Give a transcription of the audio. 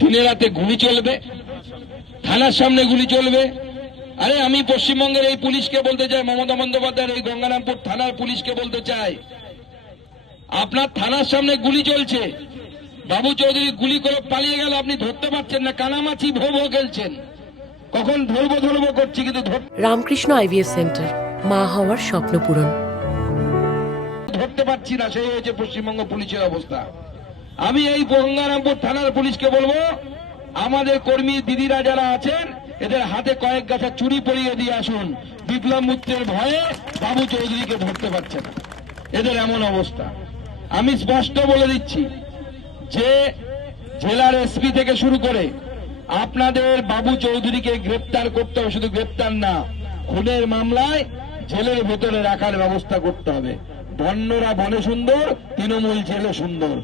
দিনে রাতে গুলি চলবে, থানার সামনে গুলি চলবে। আরে আমি পশ্চিমবঙ্গের এই পুলিশকে বলতে চাই, মমতা বন্দ্যোপাধ্যায়ের এই গঙ্গারামপুর থানার পুলিশকে বলতে চাই, আপনার থানার সামনে গুলি চলছে, বাবু চৌধুরী গুলি করে পালিয়ে গেল, আপনি ধরতে পারছেন না, কানামাছি ভো ভো খেলছেন, কখন ধরবো ধরবো করছি কিন্তু রামকৃষ্ণ আইভিএফ সেন্টার, মা হওয়ার স্বপ্ন পূরণ। ধরতে পারছি না, সেই হয়েছে পশ্চিমবঙ্গ পুলিশের অবস্থা। আমি এই গঙ্গারামপুর থানার পুলিশকে বলবো, আমাদের কর্মী দিদিরা যারা আছেন এদের হাতে কয়েক গাছা চুরি পরিয়ে দিয়ে আসুন। বিপ্লব মিত্রের ভয়ে বাবু চৌধুরীকে ধরতে পারছে না, এদের এমন অবস্থা। আমি স্পষ্ট বলে দিচ্ছি যে জেলার এসপি থেকে শুরু করে আপনাদের বাবু চৌধুরীকে গ্রেপ্তার করতে হবে, শুধু গ্রেপ্তার না, খুনের মামলায় জেলের ভেতরে রাখার ব্যবস্থা করতে হবে। বন্যরা বনে সুন্দর, তৃণমূল জেলে সুন্দর।